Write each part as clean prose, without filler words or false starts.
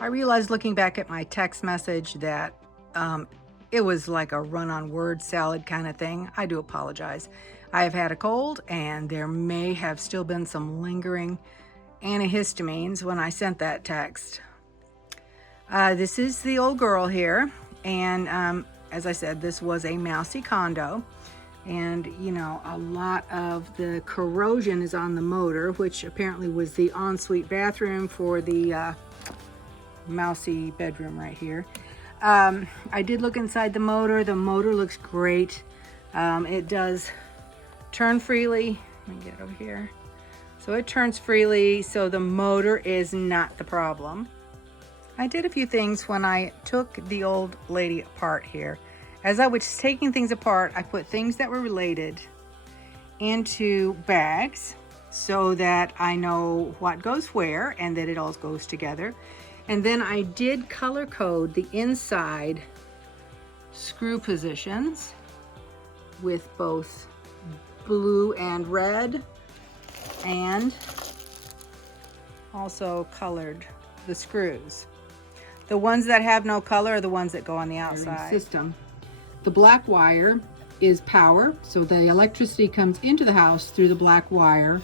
I realized looking back at my text message that it was like a run-on word salad kind of thing. I do apologize. I have had a cold and there may have still been some lingering antihistamines when I sent that text. This is the old girl here, and as I said, this was a mousy condo, and you know, a lot of the corrosion is on the motor, which apparently was the ensuite bathroom for the mousy bedroom right here. I did look inside the motor. The motor looks great. It does turn freely. Let me get over here. So it turns freely, so the motor is not the problem. I did a few things when I took the old lady apart here. As I was taking things apart, I put things that were related into bags so that I know what goes where and that it all goes together. And then I did color code the inside screw positions with both blue and red, and also colored the screws. The ones that have no color are the ones that go on the outside. System. The black wire is power, so the electricity comes into the house through the black wire.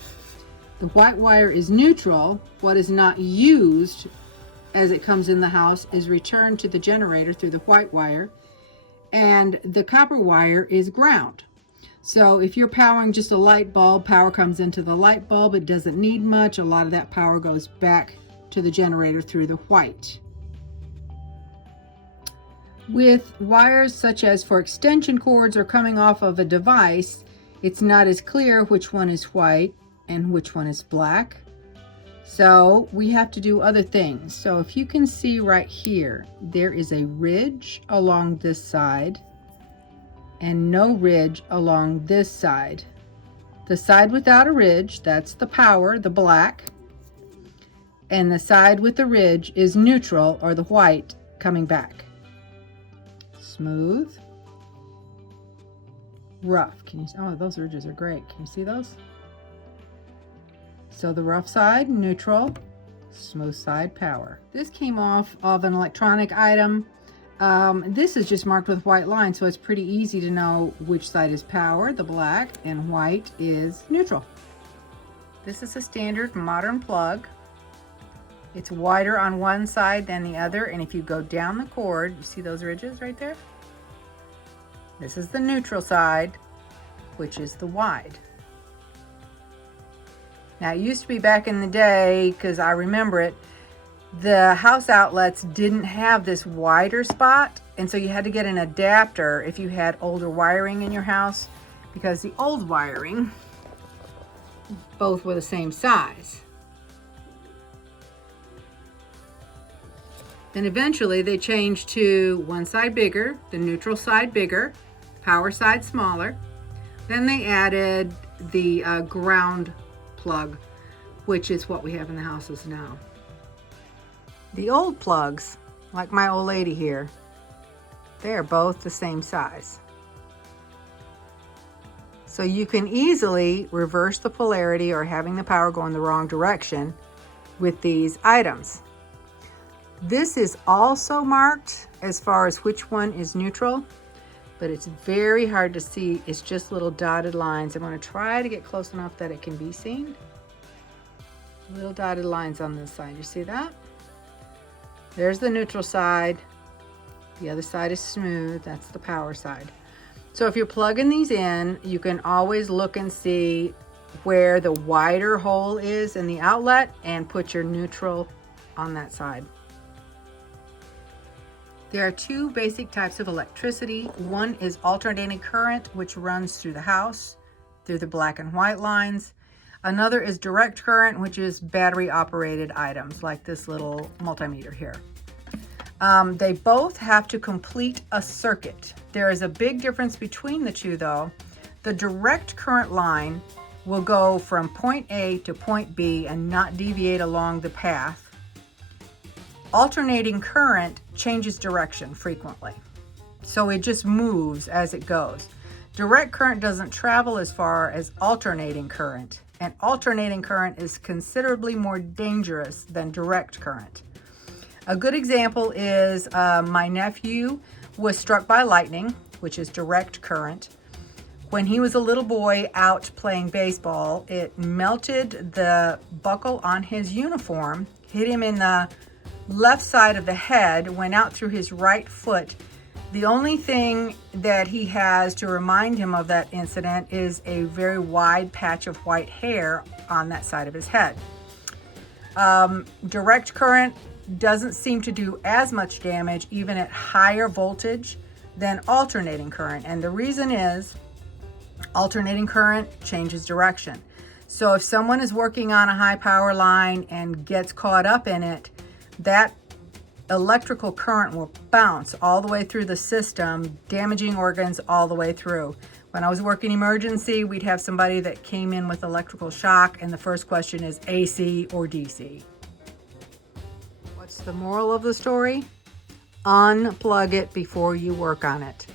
The white wire is neutral. What is not used as it comes in the house is returned to the generator through the white wire. And the copper wire is ground. So if you're powering just a light bulb, power comes into the light bulb. It doesn't need much. A lot of that power goes back to the generator through the white. With wires such as for extension cords or coming off of a device, it's not as clear which one is white and which one is black. So we have to do other things. So if you can see right here, there is a ridge along this side and no ridge along this side. The side without a ridge, that's the power, the black, and the side with the ridge is neutral, or the white, coming back. Smooth, rough. Can you see? Oh, those ridges are great. Can you see those? So the rough side, neutral, smooth side, power. This came off of an electronic item. This is just marked with white lines, so it's pretty easy to know which side is power, the black, and white is neutral. This is a standard modern plug. It's wider on one side than the other, and if you go down the cord, you see those ridges right there? This is the neutral side, which is the wide. Now, it used to be back in the day, because I remember it, the house outlets didn't have this wider spot, and so you had to get an adapter if you had older wiring in your house, because the old wiring, both were the same size. Then eventually they changed to one side bigger, the neutral side bigger, power side smaller. Then they added the ground plug, which is what we have in the houses now. The old plugs, like my old lady here, they're both the same size. So you can easily reverse the polarity or having the power go in the wrong direction with these items. This is also marked as far as which one is neutral, but it's very hard to see. It's just little dotted lines. I'm going to try to get close enough that it can be seen. Little dotted lines on this side. You see that? There's the neutral side. The other side is smooth. That's the power side. So if you're plugging these in, you can always look and see where the wider hole is in the outlet and put your neutral on that side. There are two basic types of electricity. One is alternating current, which runs through the house, through the black and white lines. Another is direct current, which is battery operated items like this little multimeter here. They both have to complete a circuit. There is a big difference between the two though. The direct current line will go from point A to point B and not deviate along the path. Alternating current changes direction frequently, so it just moves as it goes. Direct current doesn't travel as far as alternating current, and alternating current is considerably more dangerous than direct current. A good example is my nephew was struck by lightning, which is direct current. When he was a little boy out playing baseball, it melted the buckle on his uniform, hit him in the left side of the head, went out through his right foot. The only thing that he has to remind him of that incident is a very wide patch of white hair on that side of his head. Direct current doesn't seem to do as much damage, even at higher voltage, than alternating current. And the reason is alternating current changes direction. So if someone is working on a high power line and gets caught up in it, that electrical current will bounce all the way through the system, damaging organs all the way through. When I was working emergency, we'd have somebody that came in with electrical shock, and the first question is AC or DC. What's the moral of the story? Unplug it before you work on it.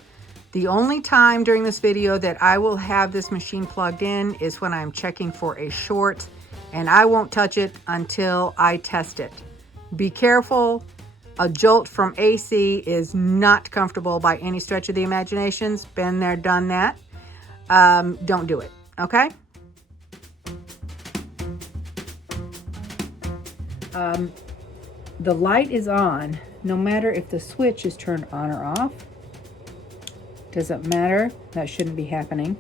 The only time during this video that I will have this machine plugged in is when I'm checking for a short, and I won't touch it until I test it. Be careful. A jolt from AC is not comfortable by any stretch of the imaginations. Been there, done that. Don't do it, okay? The light is on, no matter if the switch is turned on or off. Doesn't matter, that shouldn't be happening.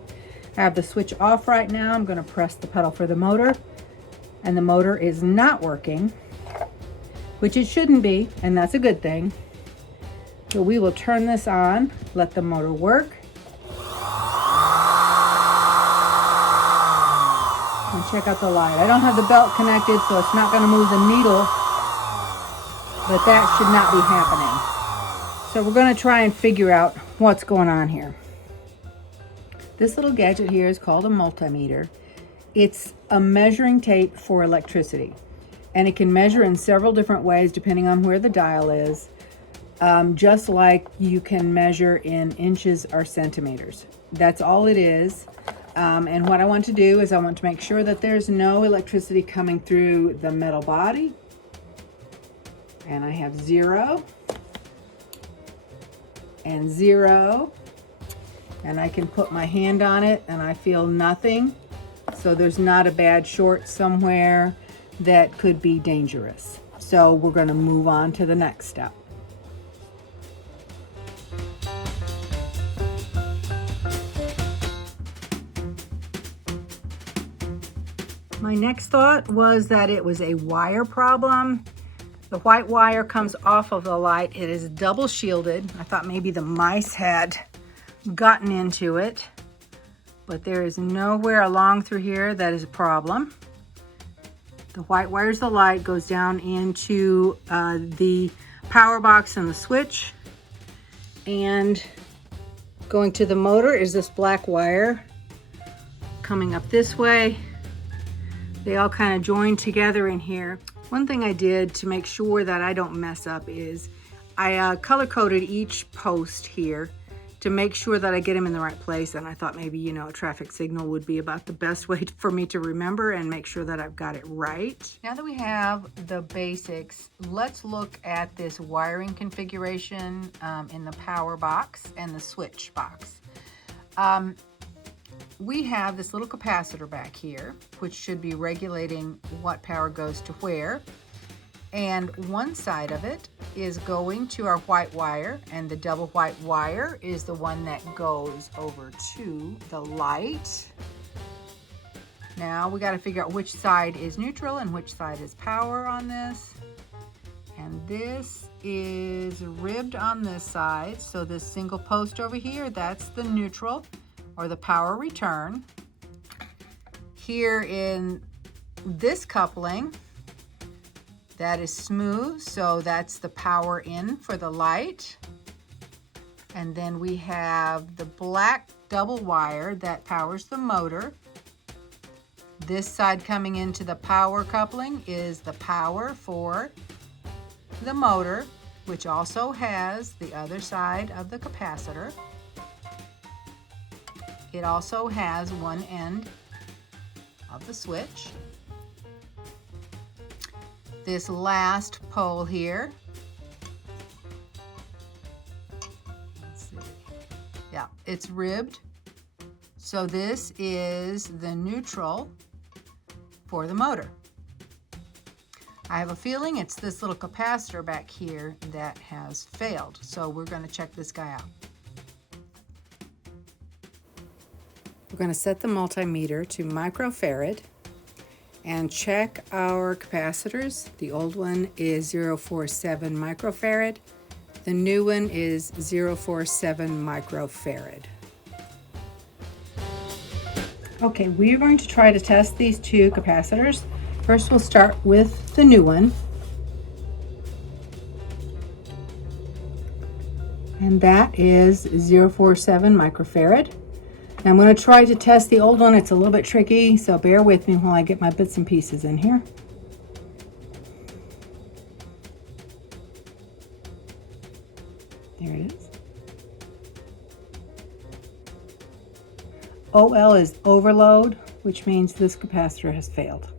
I have the switch off right now. I'm gonna press the pedal for the motor, and the motor is not working, which it shouldn't be, and that's a good thing. So we will turn this on, let the motor work. And check out the light. I don't have the belt connected, so it's not gonna move the needle, but that should not be happening. So we're gonna try and figure out what's going on here. This little gadget here is called a multimeter. It's a measuring tape for electricity, and it can measure in several different ways depending on where the dial is, just like you can measure in inches or centimeters. That's all it is. And what I want to do is I want to make sure that there's no electricity coming through the metal body. And I have 0 and 0, and I can put my hand on it and I feel nothing. So there's not a bad short somewhere that could be dangerous. So we're going to move on to the next step. My next thought was that it was a wire problem. The white wire comes off of the light. It is double shielded. I thought maybe the mice had gotten into it, but there is nowhere along through here that is a problem. The white wires, the light goes down into the power box and the switch, and going to the motor is this black wire coming up this way. They all kind of join together in here. One thing I did to make sure that I don't mess up is I color coded each post here to make sure that I get them in the right place. And I thought maybe, you know, a traffic signal would be about the best way for me to remember and make sure that I've got it right. Now that we have the basics, let's look at this wiring configuration in the power box and the switch box. We have this little capacitor back here, which should be regulating what power goes to where. And one side of it is going to our white wire, and the double white wire is the one that goes over to the light. Now we got to figure out which side is neutral and which side is power on this. And this is ribbed on this side. So this single post over here, that's the neutral or the power return. Here in this coupling, that is smooth, so that's the power in for the light. And then we have the black double wire that powers the motor. This side coming into the power coupling is the power for the motor, which also has the other side of the capacitor. It also has one end of the switch. This last pole here it's ribbed. So this is the neutral for the motor. I have a feeling it's this little capacitor back here that has failed. So we're going to check this guy out. We're going to set the multimeter to microfarad and check our capacitors. The old one is 0.47 microfarad. The new one is 0.47 microfarad. Okay, we're going to try to test these two capacitors. First, we'll start with the new one. And that is 0.47 microfarad. I'm going to try to test the old one. It's a little bit tricky, so bear with me while I get my bits and pieces in here. There it is. OL is overload, which means this capacitor has failed.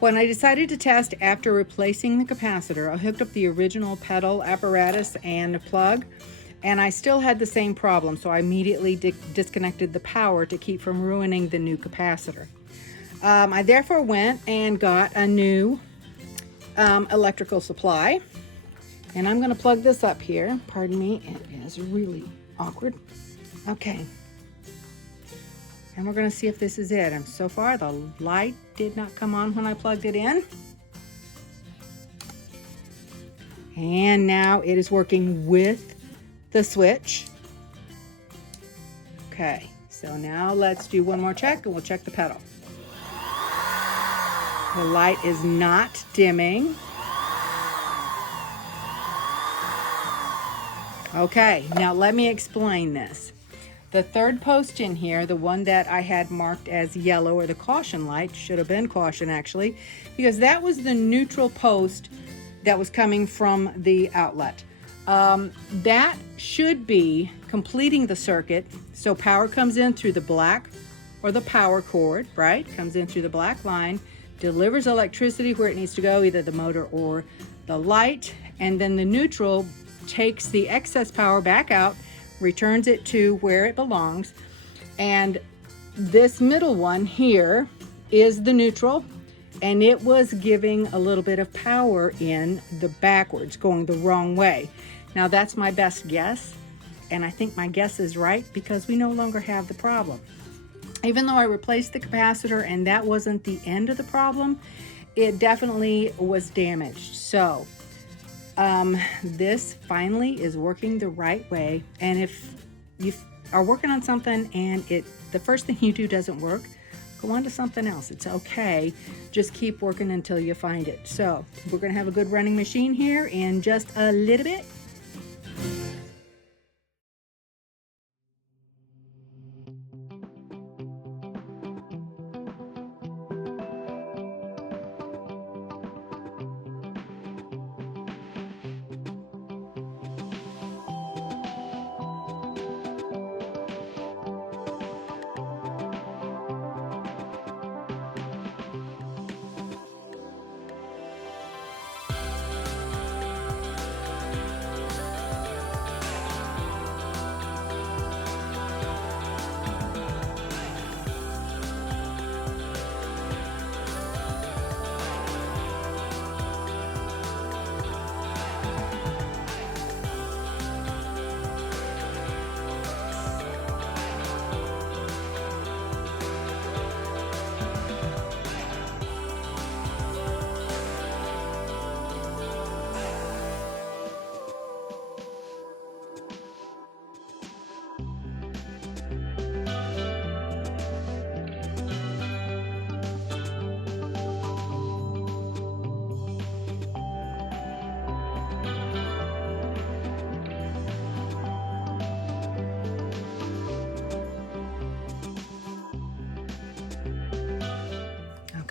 When I decided to test after replacing the capacitor, I hooked up the original pedal apparatus and plug, and I still had the same problem, so I immediately disconnected the power to keep from ruining the new capacitor. I therefore went and got a new electrical supply, and I'm going to plug this up here. Pardon me, it is really awkward. Okay. And we're going to see if this is it. And so far, the light did not come on when I plugged it in. And now it is working with the switch. Okay, so now let's do one more check and we'll check the pedal. The light is not dimming. Okay, now let me explain this. The third post in here, the one that I had marked as yellow, or the caution light, should have been caution actually, because that was the neutral post that was coming from the outlet. That should be completing the circuit, so power comes in through the black, or the power cord, right? Comes in through the black line, delivers electricity where it needs to go, either the motor or the light, and then the neutral takes the excess power back out, returns it to where it belongs. And this middle one here is the neutral, and it was giving a little bit of power in the backwards, going the wrong way. Now that's my best guess, and I think my guess is right because we no longer have the problem. Even though I replaced the capacitor and that wasn't the end of the problem, it definitely was damaged. So this finally is working the right way. And if you are working on something and the first thing you do doesn't work, go on to something else. It's okay. Just keep working until you find it. So we're going to have a good running machine here in just a little bit.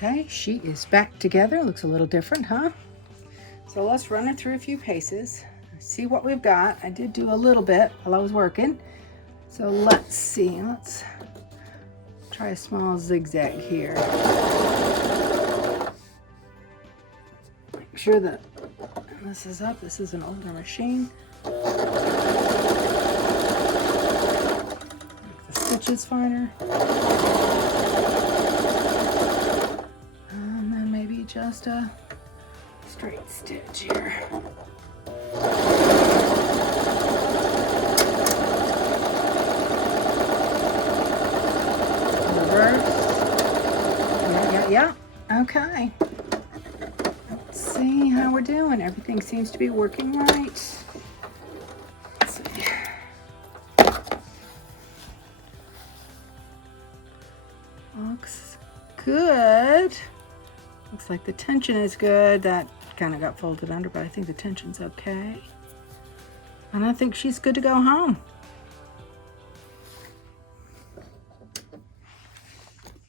Okay, she is back together. Looks a little different, huh? So let's run her through a few paces, see what we've got. I did do a little bit while I was working. So let's see, let's try a small zigzag here. Make sure that this is up. This is an older machine. Make the stitches finer. And then maybe just a straight stitch here. Reverse. Yeah. Okay. Let's see how we're doing. Everything seems to be working right. Let's see. Looks good. Looks like the tension is good. That kind of got folded under, but I think the tension's okay. And I think she's good to go home.